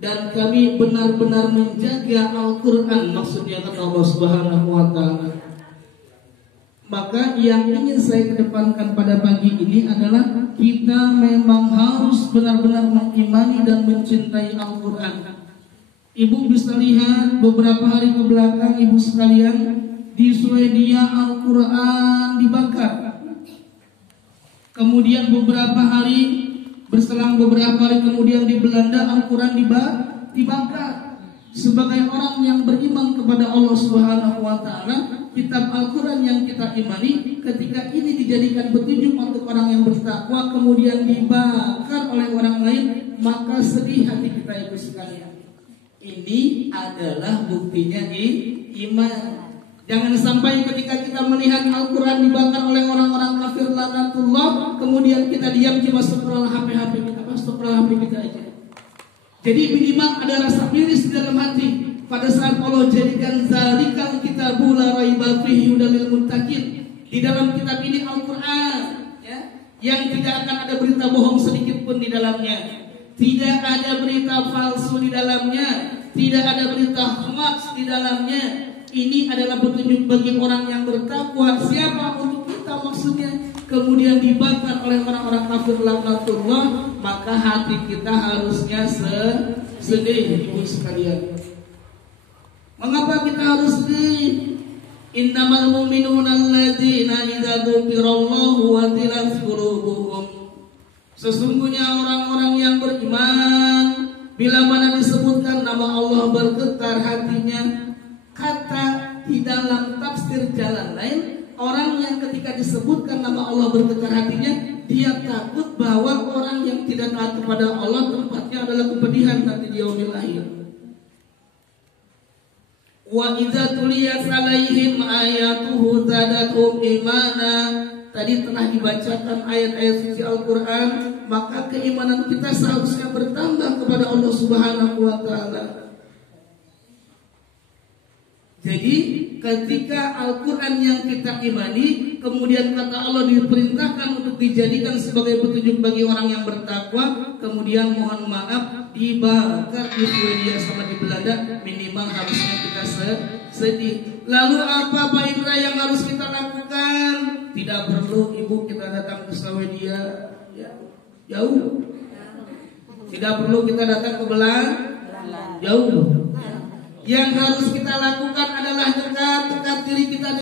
dan kami benar-benar menjaga Al-Quran, maksudnya kata Allah Subhanahu wa Ta'ala. Maka yang ingin saya kedepankan pada pagi ini adalah kita memang harus benar-benar mengimani dan mencintai Al-Quran. Ibu bisa lihat beberapa hari ke belakang, ibu sekalian, di Swedia Al-Quran dibakar. Kemudian berselang beberapa hari kemudian di Belanda Al-Quran dibakar. Sebagai orang yang beriman kepada Allah Subhanahu wa Ta'ala, kitab Al-Quran yang kita imani ketika ini dijadikan petunjuk untuk orang yang bertakwa kemudian dibakar oleh orang lain, maka sedih hati kita ibu sekalian. Ini adalah buktinya iman. Jangan sampai ketika kita melihat Al-Quran dibakar oleh orang-orang kafir laknatullah, kemudian kita diam cuma scroll HP kita aja. Jadi minimal ada rasa miris di dalam hati pada saat Allah jadikan zalikal kitabul la raiba fihi hudal lil muttaqin. Di dalam kitab ini Al-Quran, ya, yang tidak akan ada berita bohong sedikit pun di dalamnya. Tidak ada berita palsu di dalamnya, tidak ada berita hoax di dalamnya. Ini adalah petunjuk bagi orang yang bertakwa. Siapa untuk kita maksudnya? Kemudian dibakar oleh orang-orang kafir laknatullah, maka hati kita harusnya sedih ibu sekalian. Mengapa kita harus sedih? Innamal mu'minuna alladzina idza dzukirallahu wajilat qulubuhum. Sesungguhnya orang-orang yang beriman bila mana disebutkan nama Allah bergetar hatinya. Kata di dalam tafsir jalan lain, orang yang ketika disebutkan nama Allah bergetar hatinya, dia takut bahwa orang yang tidak taat kepada Allah tempatnya adalah kepedihan nanti di yaumil akhir. Wa idza tuliyat alaihim ayatuhu zadatuhum imana. Tadi telah dibacakan ayat-ayat suci Al-Quran, maka keimanan kita seharusnya bertambah kepada Allah Subhanahu wa Ta'ala. Jadi ketika Al-Quran yang kita imani, kemudian kata Allah diperintahkan untuk dijadikan sebagai petunjuk bagi orang yang bertakwa, kemudian mohon maaf dibakar di Swedia sama di Belanda, minimal harusnya kita sedih. Lalu apa Pak Indra yang harus kita lakukan? Tidak perlu ibu kita datang ke Swedia, ya, jauh. Tidak perlu kita datang ke Belanda, jauh. Yang harus kita lakukan adalah dekat diri kita